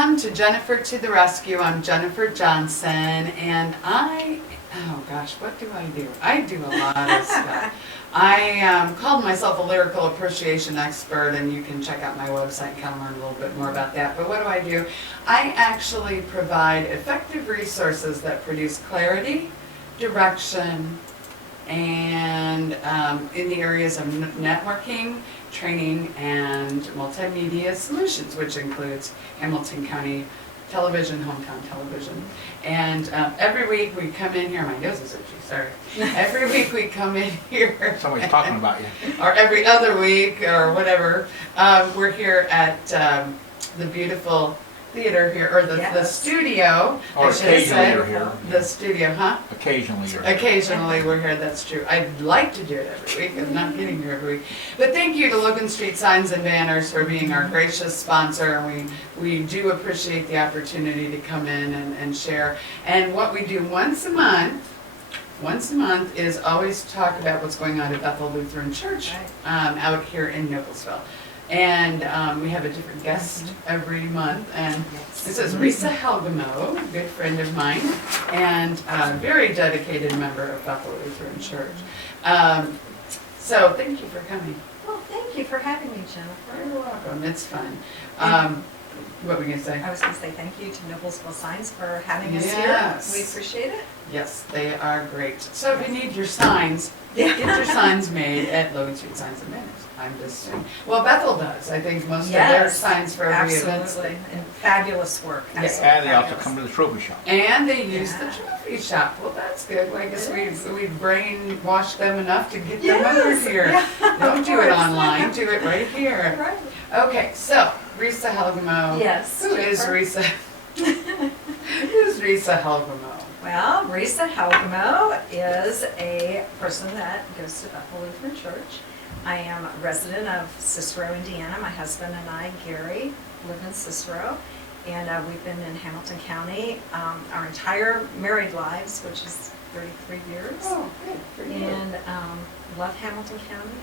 Welcome to Jennifer to the Rescue. I'm Jennifer Johnson, and oh gosh, what do? I do a lot of stuff. I called myself a lyrical appreciation expert, and you can check out my website and kind of learn a little bit more about that. But what do? I actually provide effective resources that produce clarity, direction, and in the areas of networking, training, and multimedia solutions, which includes Hamilton County Television, hometown television. And every week we come in here, my nose is itchy, sorry. Every week we come in here. Somebody's talking about you. Or every other week, or whatever. We're here at the beautiful theater here, or the studio. Or occasionally you're here. The studio, huh? Occasionally you're here. Occasionally we're here, that's true. I'd like to do it every week, I'm not getting here every week. But thank you to Logan Street Signs and Banners for being our gracious sponsor, and we do appreciate the opportunity to come in and share. And what we do once a month is always talk about what's going on at Bethel Lutheran Church out here in Noblesville. And we have a different guest every month, and this is Risa Helgamo, a good friend of mine, and a very dedicated member of Bethel Lutheran Church. So thank you for coming. Well, thank you for having me, Jennifer. You're welcome, it's fun. What were you going to say? I was going to say thank you to Noblesville Signs for having us Yes. here. We appreciate it. Yes, they are great. So if you need your signs, get your signs made at Logan Street Signs and Banners. I'm just saying. Well, Bethel does. I think most of their signs for every event. Absolutely. And fabulous work. Yes. Absolutely And they also fabulous. come to the trophy shop. And they use the trophy shop. Well, that's good. Well, I guess we brainwashed them enough to get them over here. Yeah, Don't do it course. online. Do it right here. Right. Okay, so Risa Helgamo. Yes. Who is Risa? Who's Risa Helgamo? Well, Risa Helgamo is a person that goes to Bethel Lutheran Church. I am a resident of Cicero, Indiana. My husband and I, Gary, live in Cicero. And we've been in Hamilton County our entire married lives, which is 33 years. Oh, good for you. And love Hamilton County,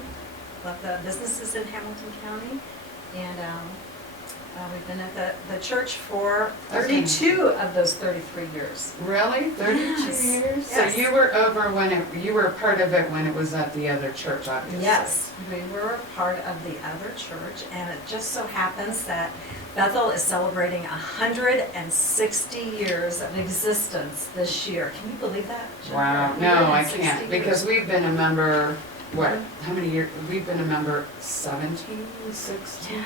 love the businesses in Hamilton County. And we've been at the church for 32 of those 33 years. Really? 32 Yes. years? Yes. So you were over you were part of it when it was at the other church, obviously. Yes, we were part of the other church, and it just so happens that Bethel is celebrating 160 years of existence this year. Can you believe that, Jennifer? Wow. No, I 160 can't, years. because we've been a member, what, how many years? We've been a member 17, 16,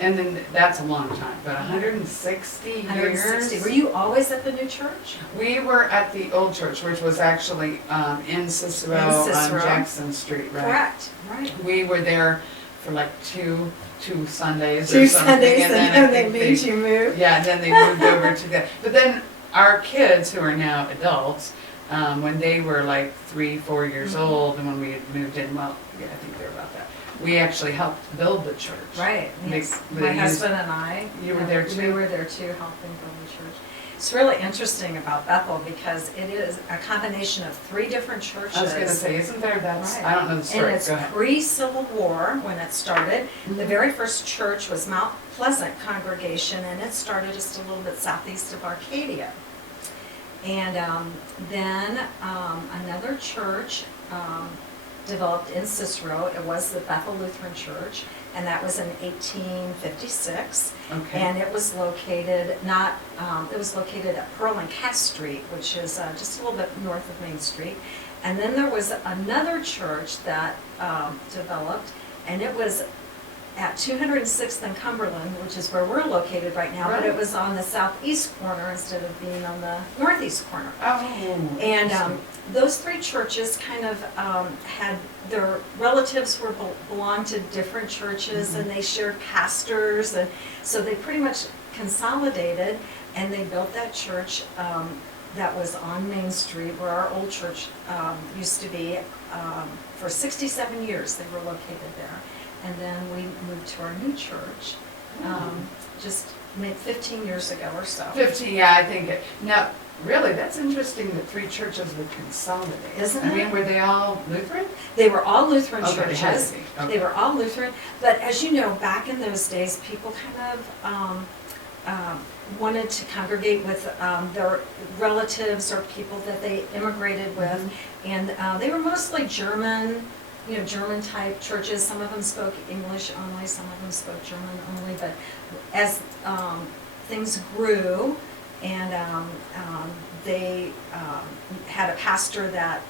and then that's a long time, but 160 years. 160. Were you always at the new church? We were at the old church, which was actually in Cicero on Jackson Street, right? Correct, right. We were there for like two Sundays Two or something. Sundays, and I then they think made you move? Yeah, and then they moved over to that. But then our kids, who are now adults, when they were like 3-4 years old, and when we had moved in, well, yeah, I think they were about that, we actually helped build the church. Right, yes. They My used- husband and I. You were there too? We were there too, helping build the church. It's really interesting about Bethel because it is a combination of 3 different churches. I was going to say, isn't there? That's Right. I don't know the story. And it's Go ahead. pre-Civil War when it started. The Mhm. very first church was Mount Pleasant Congregation, and it started just a little bit southeast of Arcadia. And then another church developed in Cicero. It was the Bethel Lutheran Church, and that was in 1856. Okay. And it was located it was located at Pearl and Cass Street, which is just a little bit north of Main Street. And then there was another church that developed, and it was at 206th and Cumberland, which is where we're located right now, but it Right. was on the southeast corner instead of being on the northeast corner. Oh. And those 3 churches kind of had their relatives belonged to different churches, and they shared pastors, and so they pretty much consolidated, and they built that church that was on Main Street where our old church used to be. For 67 years they were located there, and then we moved to our new church just maybe 15 years ago or so. 15, yeah, I think it. Now, really, that's interesting that 3 churches would consolidate. Isn't I it? mean, were they all Lutheran? They were all Lutheran Okay, they had to churches. be. Okay. They were all Lutheran, but as you know, back in those days, people kind of wanted to congregate with their relatives or people that they immigrated with. And they were mostly German, German type churches. Some of them spoke English only, some of them spoke German only. But as things grew, and they had a pastor that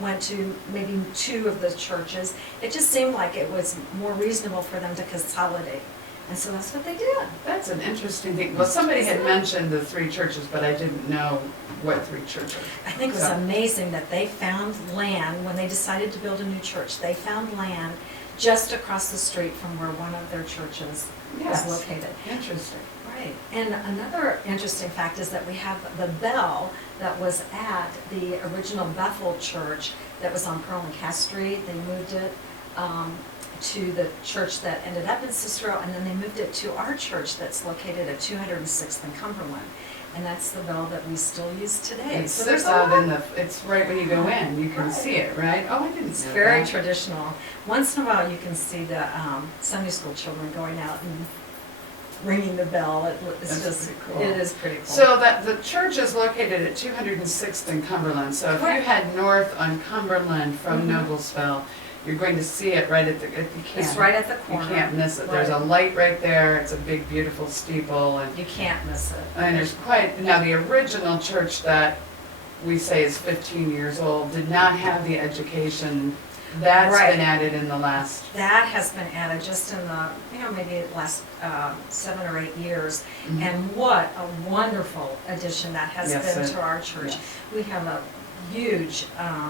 went to maybe 2 of the churches, it just seemed like it was more reasonable for them to consolidate. And so that's what they did. That's an interesting thing. Well, somebody had mentioned the 3 churches, but I didn't know what 3 churches. I think it was amazing that they found land when they decided to build a new church. They found land just across the street from where one of their churches was located. Interesting. Right. And another interesting fact is that we have the bell that was at the original Bethel church that was on Pearl and Cass Street. They moved it to the church that ended up in Cicero, and then they moved it to our church that's located at 206th and Cumberland. And that's the bell that we still use today. So there's out it's right when you go in, you can see it, right? Oh, I didn't see it. It's very traditional. Once in a while you can see the Sunday school children going out and ringing the bell. It's just, cool. It is pretty cool. So that the church is located at 206th and Cumberland. So if you head north on Cumberland from Noblesville, you're going to see it right at the, it's right at the corner. You can't miss it. Right. There's a light right there. It's a big, beautiful steeple. And you can't miss it. And there's now the original church that we say is 15 years old did not have the education. That's been added in the last. That has been added just in the, maybe the last 7 or 8 years. And what a wonderful addition that has been to our church. Yes. We have a huge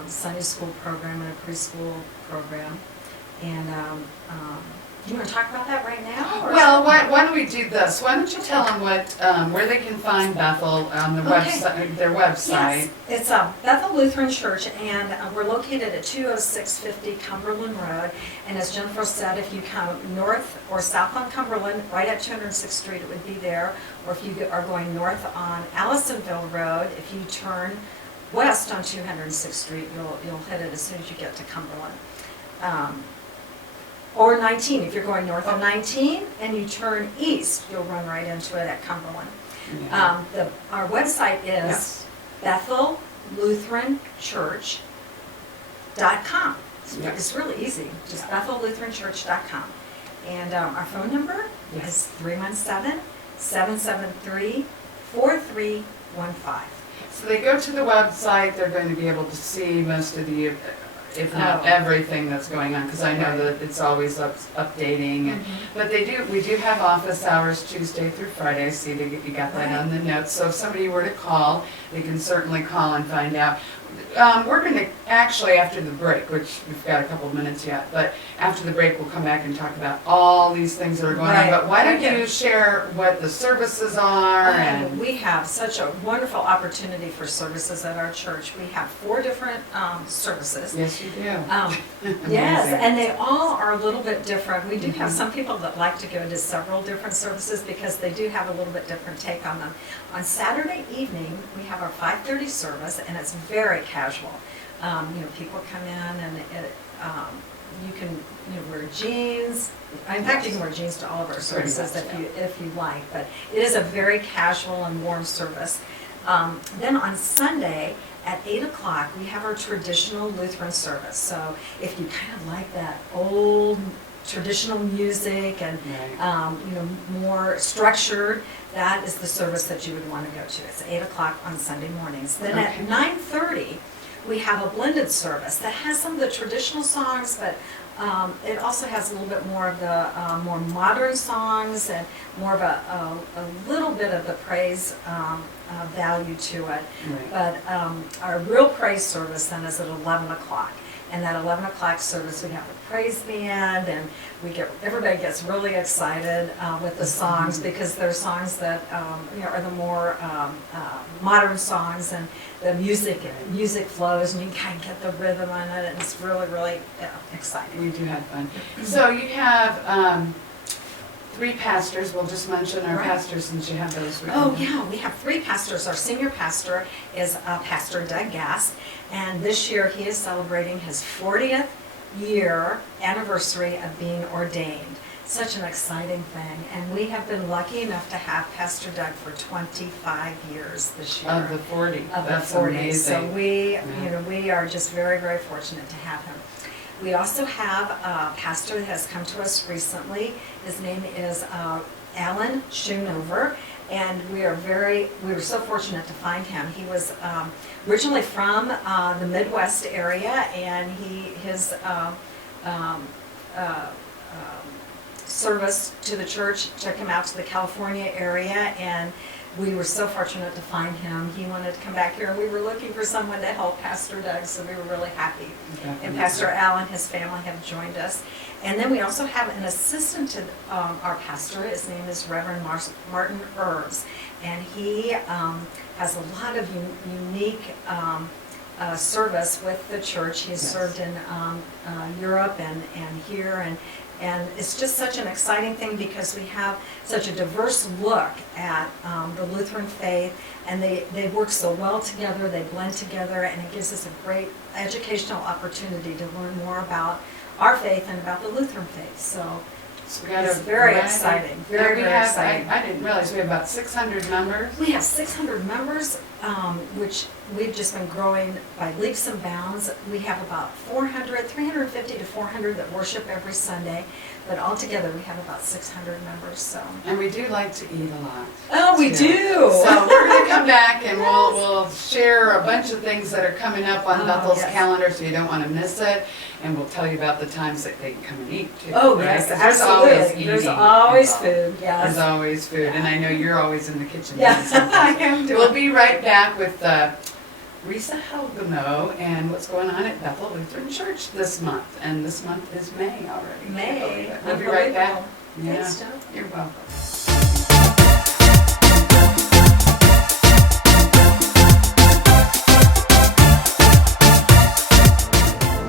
Sunday school program and a preschool program. And you want to talk about that right now? Well, why don't we do this? Why don't you tell them where they can find Bethel on the website, their website? Yes, it's Bethel Lutheran Church, and we're located at 20650 Cumberland Road. And as Jennifer said, if you come north or south on Cumberland, right at 206th Street, it would be there. Or if you are going north on Allisonville Road, if you turn west on 206th Street, you'll hit it as soon as you get to Cumberland. Or 19, if you're going north on 19 and you turn east, you'll run right into it at Cumberland. Yeah. Our website is Bethel Lutheran Church.com. It's really easy, just BethelLutheranChurch.com. And our phone number is 317-773-4315. So they go to the website, they're going to be able to see most of the, if not everything that's going on, because I know that it's always updating. But we do have office hours Tuesday through Friday. See, you got that on the notes. So if somebody were to call, they can certainly call and find out. We're going to actually, after the break, which we've got a couple of minutes yet, but after the break we'll come back and talk about all these things that are going on. But why don't you share what the services are? We have such a wonderful opportunity for services at our church. We have 4 different services. Yes, you do. Yes, and they all are a little bit different. We do have some people that like to go to several different services because they do have a little bit different take on them. On Saturday evening, we have our 5:30 service, and it's very casual. People come in and you can wear jeans. In fact, you can wear jeans to all of our services if you like. But it is a very casual and warm service. Then on Sunday at 8 o'clock, we have our traditional Lutheran service. So if you kind of like that old traditional music and more structured, that is the service that you would want to go to. It's 8 o'clock on Sunday mornings. Then at 9:30, we have a blended service that has some of the traditional songs, but it also has a little bit more of the more modern songs and more of a little bit of the praise value to it. But our real praise service then is at 11 o'clock. And that 11 o'clock service, we have a praise band, and everybody gets really excited with the songs because they're songs that are the more modern songs, and the music flows, and you kind of get the rhythm on it, and it's really, really exciting. We do have fun. So you have 3 pastors. We'll just mention our pastors since you have those. We have 3 pastors. Our senior pastor is Pastor Doug Gast, and this year he is celebrating his 40th year anniversary of being ordained. such an exciting thing. And we have been lucky enough to have Pastor Doug for 25 years this year. Of the 40. Of the That's 40. amazing. So we, Yeah. we are just very, very fortunate to have him. We also have a pastor that has come to us recently. His name is Alan Schoonover, and we were so fortunate to find him. He was originally from the Midwest area, and his service to the church took him out to the California area, and we were so fortunate to find him. He wanted to come back here, and we were looking for someone to help Pastor Doug, so we were really happy. And Pastor Al and his family have joined us. And then we also have an assistant to our pastor. His name is Reverend Martin Erbs, and he has a lot of unique service with the church. He's served in Europe and here, and it's just such an exciting thing because we have such a diverse look at the Lutheran faith, and they work so well together, they blend together, and it gives us a great educational opportunity to learn more about our faith and about the Lutheran faith. So we got it's a very variety. exciting, Yeah, very, we very have, exciting. I didn't realize we have about 600 members. We have 600 members, which we've just been growing by leaps and bounds. We have about 350 to 400 that worship every Sunday, but altogether we have about 600 members. So. And we do like to eat a lot. Oh, we too. do. So we're going to come back and we'll share a bunch of things that are coming up on Oh, Bethel's yes. calendar, so you don't want to miss it. And we'll tell you about the times that they can come and eat too. Oh, right? yes, 'Cause absolutely. There's There's always always eating food, yes. There's always food, and I know you're always in the kitchen. Yeah, doing something. I am doing. We'll be right back with Risa Helgamo and what's going on at Bethel Lutheran Church this month. And this month is May already. May. We'll be right back. Unbelievable. Yeah, Thanks, Joe. you're welcome.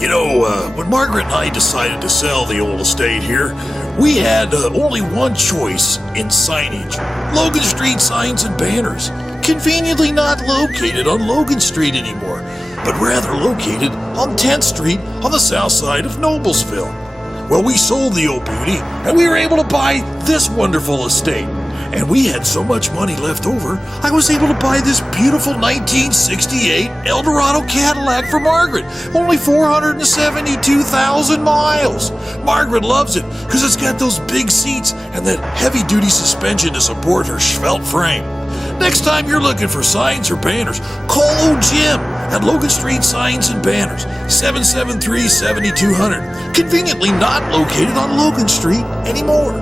You know, when Margaret and I decided to sell the old estate here, we had only one choice in signage. Logan Street signs and banners. Conveniently not located on Logan Street anymore, but rather located on 10th Street on the south side of Noblesville. Well, we sold the old beauty, and we were able to buy this wonderful estate. And we had so much money left over, I was able to buy this beautiful 1968 Eldorado Cadillac for Margaret. Only 472,000 miles. Margaret loves it because it's got those big seats and that heavy-duty suspension to support her svelte frame. Next time you're looking for signs or banners, call old Jim at Logan Street Signs and Banners, 773-7200. Conveniently not located on Logan Street anymore.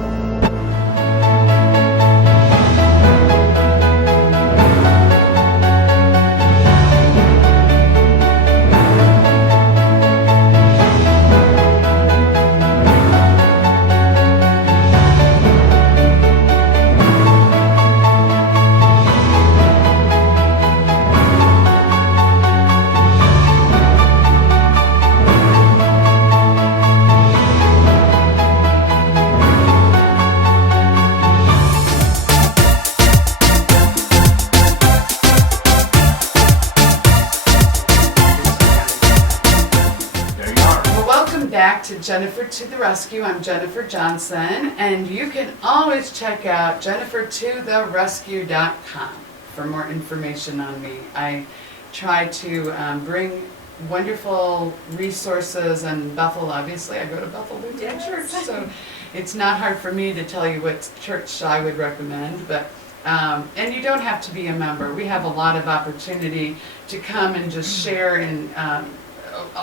Back to Jennifer to the Rescue. I'm Jennifer Johnson, and you can always check out jennifertotherescue.com for more information on me. I try to bring wonderful resources, and Bethel, obviously, I go to Bethel Lutheran Church, so it's not hard for me to tell you what church I would recommend, but and you don't have to be a member. We have a lot of opportunity to come and just share in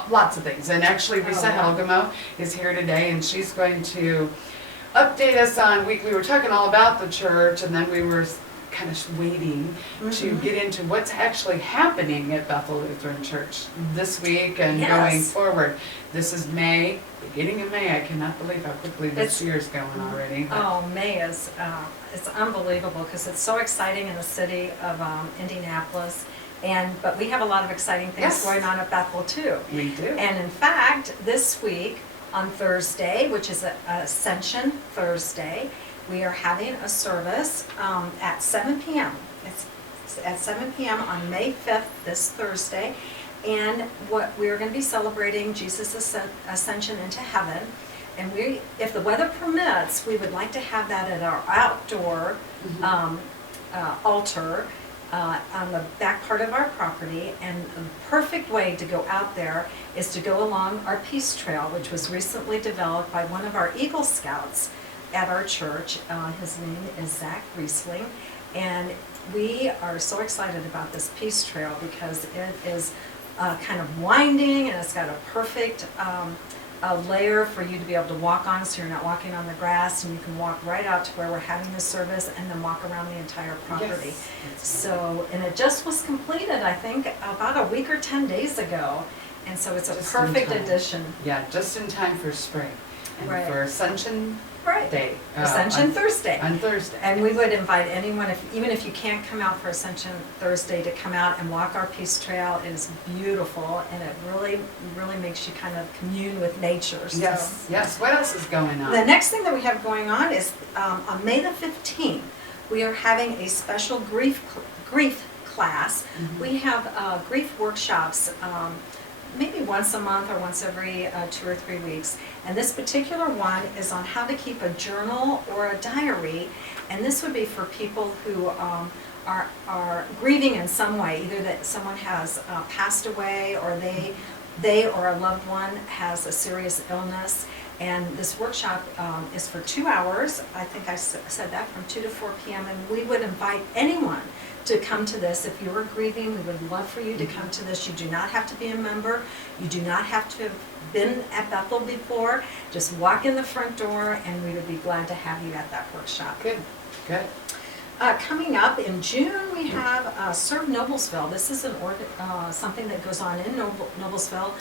lots of things. And actually, Risa Helgamo is here today, and she's going to update us on, we were talking all about the church, and then we were kind of waiting to get into what's actually happening at Bethel Lutheran Church this week and going forward. This is May, beginning of May. I cannot believe how quickly this year's going already. Oh, May is, it's unbelievable because it's so exciting in the city of Indianapolis. But we have a lot of exciting things going on at Bethel too. We do. And in fact, this week on Thursday, which is Ascension Thursday, we are having a service at 7 p.m. It's at 7 p.m. on May 5th, this Thursday. And what we are going to be celebrating Jesus' ascension into heaven. And we, if the weather permits, we would like to have that at our outdoor altar on the back part of our property. And the perfect way to go out there is to go along our Peace Trail, which was recently developed by one of our Eagle Scouts at our church. His name is Zach Riesling. And we are so excited about this Peace Trail because it is kind of winding, and it's got a perfect layer for you to be able to walk on, so you're not walking on the grass, and you can walk right out to where we're having the service and then walk around the entire property. Yes. So, and it just was completed, I think, about a week or 10 days ago. And so it's a Just in perfect time. addition. Yeah, just in time for spring. And Right. for Ascension Right. Day. Ascension Thursday. On Thursday. And we would invite anyone, even if you can't come out for Ascension Thursday, to come out and walk our Peace Trail. It is beautiful, and it really, really makes you kind of commune with nature. So. Yes, yes. What else is going on? The next thing that we have going on is on May the 15th, we are having a special grief class. Mhm. We have grief workshops maybe once a month or once every 2 or 3 weeks. And this particular one is on how to keep a journal or a diary. And this would be for people who are grieving in some way, either that someone has passed away, or they or a loved one has a serious illness. And this workshop is for 2 hours. I think I said that, from 2 to 4 p.m. And we would invite anyone to come to this. If you are grieving, we would love for you to come to this. You do not have to be a member. You do not have to have been at Bethel before. Just walk in the front door, and we would be glad to have you at that workshop. Good, good. Coming up in June, we have Serve Noblesville. This is something that goes on in Noblesville.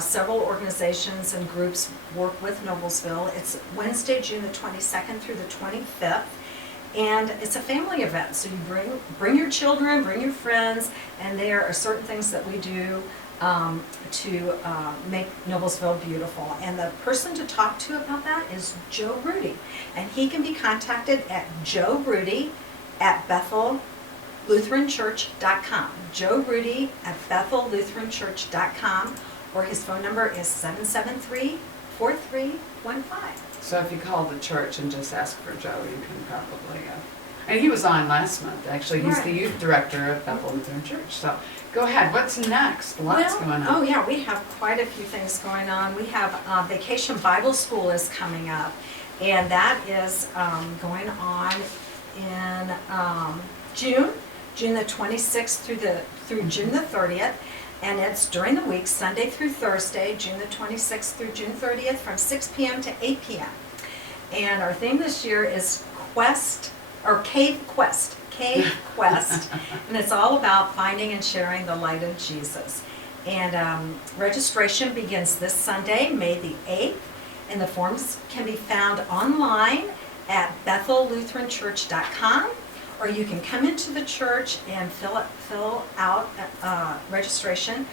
Several organizations and groups work with Noblesville. It's Wednesday, June the 22nd through the 25th. And it's a family event, so you bring your children, bring your friends, and there are certain things that we do to make Noblesville beautiful. And the person to talk to about that is Joe Rudy, and he can be contacted at joerudy@BethelLutheranChurch.com. Joe Rudy at BethelLutheranChurch.com, or his phone number is 773-4315. So if you call the church and just ask for Joe, you can probably, and he was on last month, actually. He's the Right. youth director of Bethel Lutheran Church. So go ahead, what's next? Lots going on. Oh yeah, we have quite a few things going on. We have Vacation Bible School is coming up, and that is going on in June the 26th through June the 30th. And it's during the week, Sunday through Thursday, June the 26th through June 30th, from 6 p.m. to 8 p.m. And our theme this year is Cave Quest, and it's all about finding and sharing the light of Jesus. And registration begins this Sunday, May the 8th, and the forms can be found online at BethelLutheranChurch.com. Or you can come into the church and fill out registration.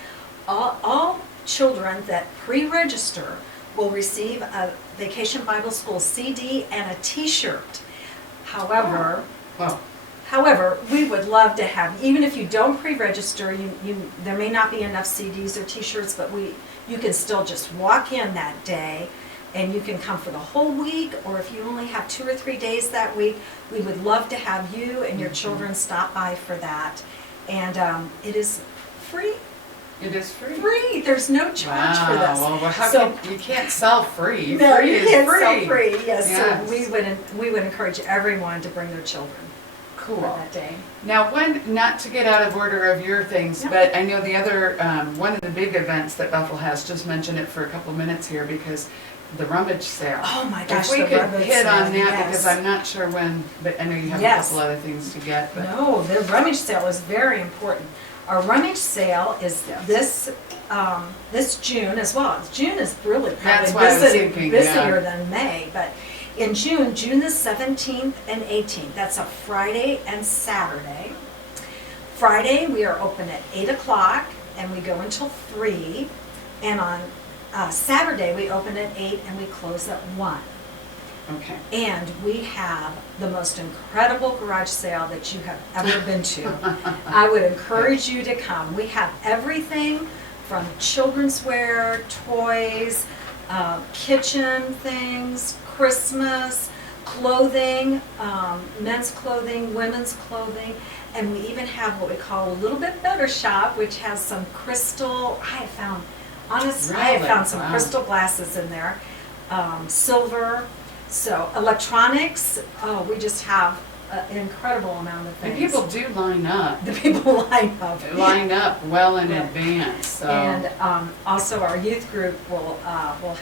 All children that pre-register will receive a Vacation Bible School CD and a T-shirt. However, we would love to have, even if you don't pre-register, there may not be enough CDs or T-shirts, but you can still just walk in that day. And you can come for the whole week, or if you only have 2 or 3 days that week, we would love to have you and your children stop by for that. And it is free. It is free. Free. There's no charge for this. Well, how So- you can't sell free. No, Free you is can't free. sell free. Yes. Yes. So we would encourage everyone to bring their children for Cool. that day. Now, not to get out of order of your things, Yep. but I know the other, one of the big events that Bethel has, just mention it for a couple minutes here, because the rummage sale. Oh my gosh, If we the could rummage hit on sale, that, yes. because I'm not sure when, but I know you have a Yes. couple other things to get, but. No, the rummage sale is very important. Our rummage sale is Yes. this June as well. June is really That's probably what I was thinking, busier yeah. than May, but in June the 17th and 18th, that's a Friday and Saturday. Friday, we are open at 8 o'clock and we go until 3, and on Saturday, we open at 8 and we close at 1. Okay. And we have the most incredible garage sale that you have ever been to. I would encourage you to come. We have everything from children's wear, toys, kitchen things, Christmas, clothing, men's clothing, women's clothing, and we even have what we call a little bit better shop, which has some crystal, I have found some Wow. crystal glasses in there, silver, so electronics, we just have an incredible amount of And things. people do line up. The people line up. They line up well in Yeah. advance, so. And also our youth group will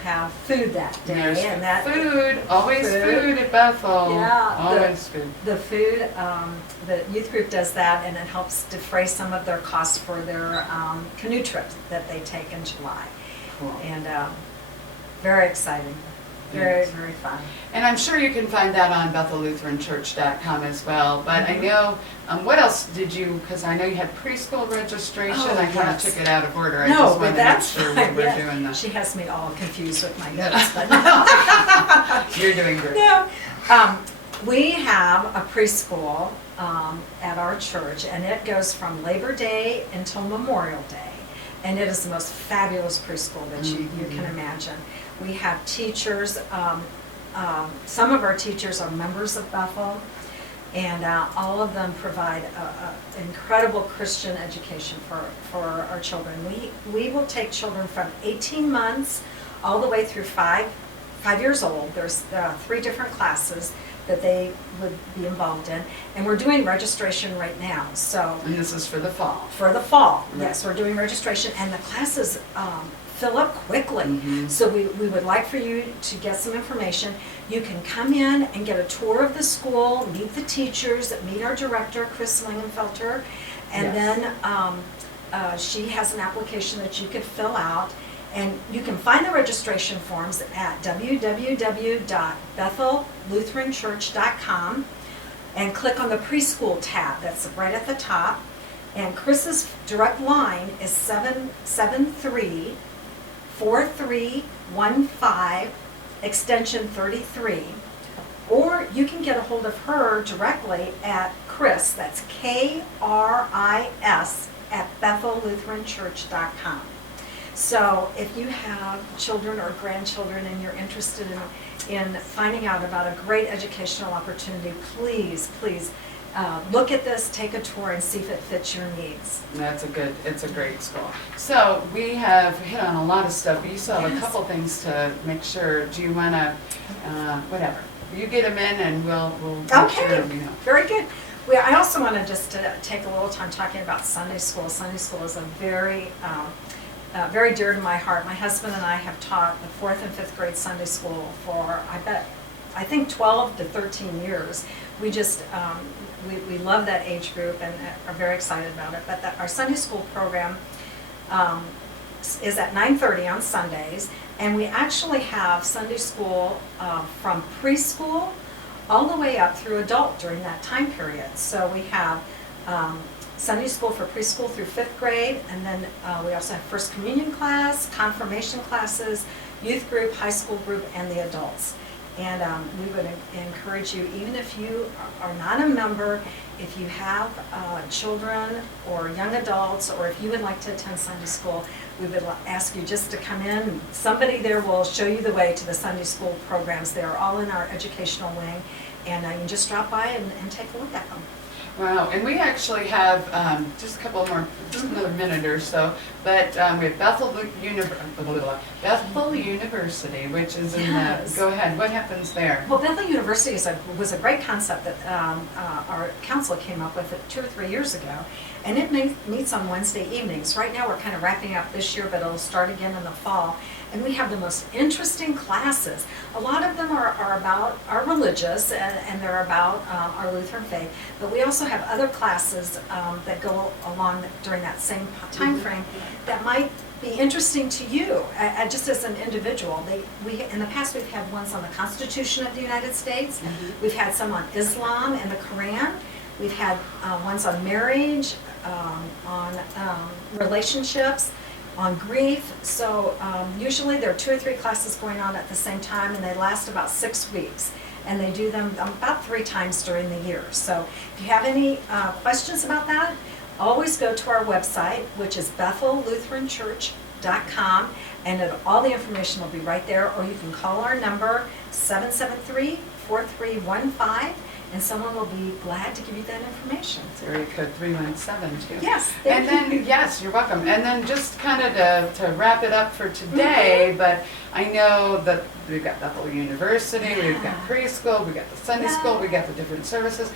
have food that day, There's and that food, always food. food at Bethel. Yeah, Always food. the food, the youth group does that, and it helps defray some of their costs for their canoe trip that they take in July. Cool. And very exciting, very, Yes. very fun. And I'm sure you can find that on BethelLutheranChurch.com as well. But I know, what else did you, because I know you had preschool registration. Oh, I kind of yes. took it out of order. I No, just but wanted that's to make sure fine, we were yeah. doing that. She has me all confused with my notes, but You're doing great. no. We have a preschool at our church, and it goes from Labor Day until Memorial Day. And it is the most fabulous preschool that you can imagine. We have teachers, some of our teachers are members of Bethel, and all of them provide an incredible Christian education for our children. We will take children from 18 months all the way through 5 years old. There's 3 different classes that they would be involved in, and we're doing registration right now. So And this is for the fall. for the fall, Right. yes, we're doing registration, and the classes fill up quickly. Mhm. So we would like for you to get some information. You can come in and get a tour of the school, meet the teachers, meet our director, Chris Lingenfelter, and Yes. then she has an application that you could fill out. And you can find the registration forms at www.BethelLutheranChurch.com and click on the preschool tab that's right at the top. And Chris's direct line is 773-4315, extension 33. Or you can get a hold of her directly at Chris, that's KRIS, at BethelLutheranChurch.com. So if you have children or grandchildren and you're interested in finding out about a great educational opportunity, please look at this, take a tour, and see if it fits your needs. It's a great school. So we have hit on a lot of stuff, but you still have a Yes. couple things to make sure. Do you want to, whatever, you get them in and we'll make Okay, sure, you know. very good. I also want to just take a little time talking about Sunday school. Sunday school is a very dear to my heart. My husband and I have taught the 4th and 5th grade Sunday school for, I think 12 to 13 years. We just, we love that age group and are very excited about it. But our Sunday school program is at 9:30 on Sundays, and we actually have Sunday school from preschool all the way up through adult during that time period. So we have Sunday school for preschool through 5th grade, and then we also have First Communion class, confirmation classes, youth group, high school group, and the adults. And we would encourage you, even if you are not a member, if you have children or young adults, or if you would like to attend Sunday school, we would ask you just to come in. Somebody there will show you the way to the Sunday school programs. They are all in our educational wing, and you can just drop by and take a look at them. Wow, and we actually have just a couple more, just another minute or so, but we have Bethel University, which is in Yes. the, go ahead, what happens there? Well, Bethel University was a great concept that our council came up with 2 or 3 years ago, and it meets on Wednesday evenings. Right now, we're kind of wrapping up this year, but it'll start again in the fall. And we have the most interesting classes. A lot of them are religious, and they're about our Lutheran faith, but we also have other classes that go along during that same time frame that might be interesting to you, just as an individual. In the past, we've had ones on the Constitution of the United States. We've had some on Islam and the Quran. We've had ones on marriage, on relationships, on grief. So usually there are 2 or 3 classes going on at the same time, and they last about 6 weeks. And they do them about 3 times during the year. So if you have any questions about that, always go to our website, which is BethelLutheranChurch.com. noblesville.com, and all the information will be right there, or you can call our number, 773-4315, and someone will be glad to give you that information. It's area code 317 too. Yes, And thank you. then, yes, you're welcome. And then just kind of to wrap it up for today, but I know that we've got Bethel University, we've got preschool, we've got the Sunday school, we've got the different services.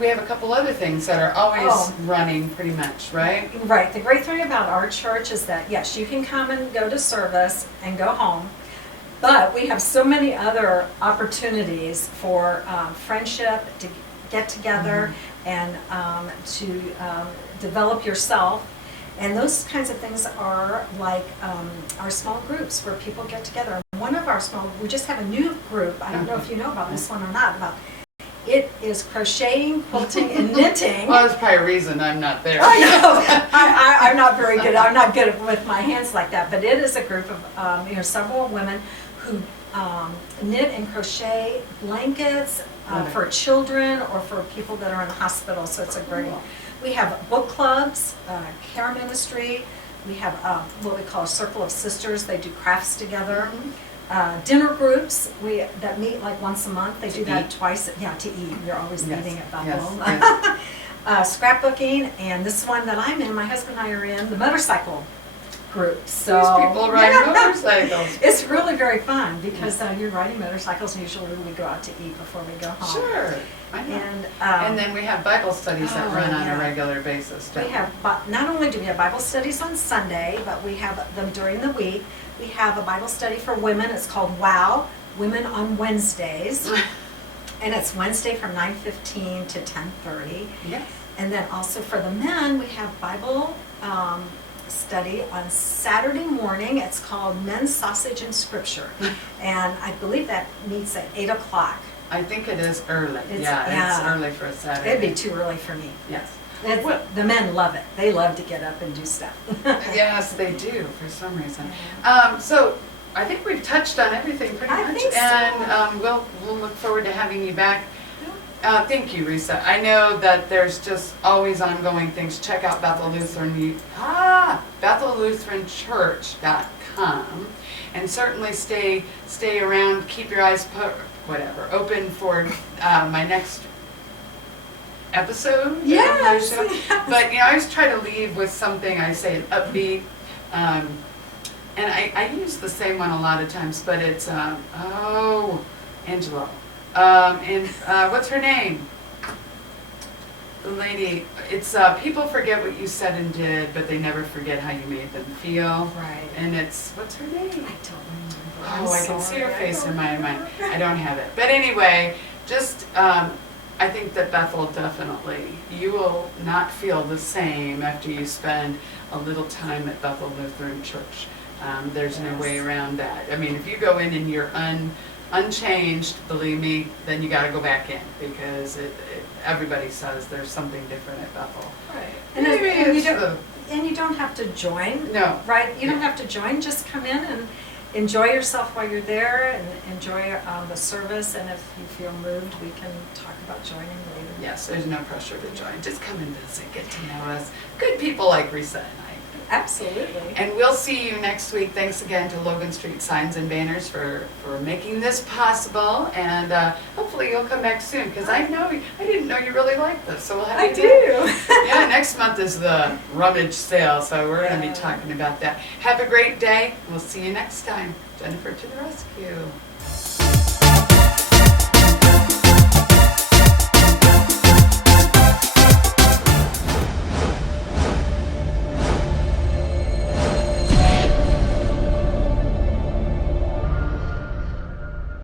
We have a couple other things that are always running pretty much, right? Right. The great thing about our church is that, yes, you can come and go to service and go home, but we have so many other opportunities for friendship, to get together, and to develop yourself. And those kinds of things are like our small groups where people get together. One of our we just have a new group. I don't know if you know about this one or not. It is crocheting, quilting, and knitting. Well, there's probably a reason I'm not there. I know. I'm not very good. I'm not good with my hands like that. But it is a group of several women who knit and crochet blankets for children or for people that are in the hospital. So it's a great. We have book clubs, care ministry. We have what we call a circle of sisters. They do crafts together. Dinner groups that meet like once a month. They do that twice. Yeah, to eat. You're always eating at Bethel. Yes. Scrapbooking, and this one that I'm in, my husband and I are in the motorcycle group. So These people ride motorcycles. it's really very fun because you're riding motorcycles, and usually we go out to eat before we go home. Sure. I know. And then we have Bible studies that run on a regular basis. we have, not only do we have Bible studies on Sunday, but we have them during the week. We have a Bible study for women. It's called WOW, Women on Wednesdays. And it's Wednesday from 9:15 to 10:30. Yes. And then also for the men, we have Bible study on Saturday morning. It's called Men's Sausage and Scripture. And I believe that meets at 8 o'clock. I think it is early. It's early for a Saturday. It'd be too early for me. Yes. The men love it. They love to get up and do stuff. Yes, they do for some reason. So I think we've touched on everything pretty much, think so. and we'll look forward to having you back. Thank you, Risa. I know that there's just always ongoing things. Check out Bethel Lutheran, BethelLutheranChurch.com, and certainly stay around. Keep your eyes open for my next episode. Yes. But I always try to leave with something. I say upbeat, and I use the same one a lot of times. But it's Angelo. And what's her name? The lady. It's people forget what you said and did, but they never forget how you made them feel. Right. And it's what's her name? I don't remember. Oh, I can see her face in my mind. I don't have it. But anyway, just I think that Bethel definitely, you will not feel the same after you spend a little time at Bethel Lutheran Church. There's no way around that. I mean, if you go in and you're unchanged, believe me, then you got to go back in because everybody says there's something different at Bethel. Right. And you don't have to join. No. Right? You don't have to join. Just come in and enjoy yourself while you're there and enjoy the service. And if you feel moved, we can talk about joining later. Yes, there's no pressure to join. Just come and visit, get to know us. Good people like Risa and I. Absolutely. And we'll see you next week. Thanks again to Logan Street Signs and Banners for making this possible. And hopefully you'll come back soon because I didn't know you really liked this. So we'll have you back. Yeah, next month is the rummage sale, so we're going to be talking about that. Have a great day. We'll see you next time. Jennifer to the rescue.